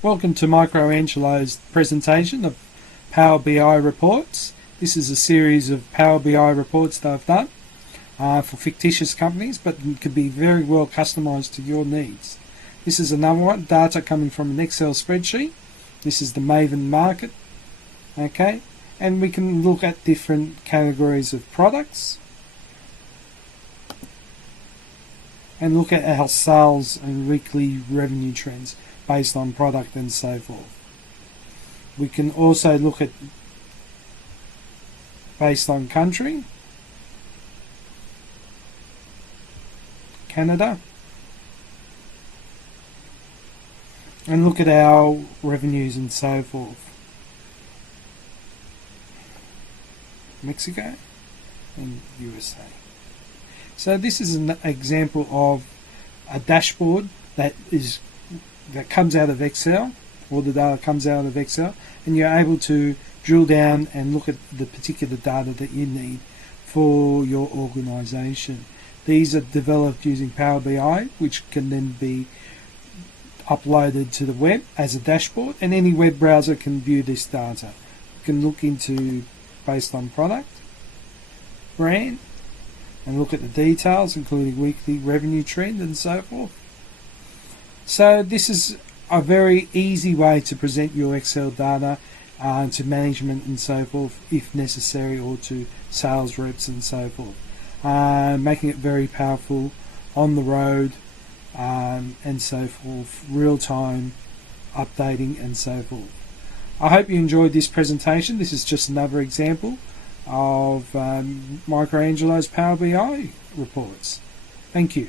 Welcome to Microangelo's presentation of Power BI reports. This is a series of Power BI reports that I've done for fictitious companies, but it could be very well customized to your needs. This is another one, data coming from an Excel spreadsheet. This is the MavenMarket, okay, and we can look at different categories of products and look at our sales and weekly revenue trends based on product and so forth. We can also look at based on country, Canada, and look at our revenues and so forth. Mexico and USA. So this is an example of a dashboard that comes out of Excel, or the data comes out of Excel, and you're able to drill down and look at the particular data that you need for your organization. These are developed using Power BI, which can then be uploaded to the web as a dashboard, and any web browser can view this data. You can look into based on product, brand, and look at the details, including weekly revenue trend and so forth. So this is a very easy way to present your Excel data to management and so forth, if necessary, or to sales reps and so forth, making it very powerful on the road and so forth, real-time updating and so forth. I hope you enjoyed this presentation. This is just another example of Microangelo's Power BI reports. Thank you.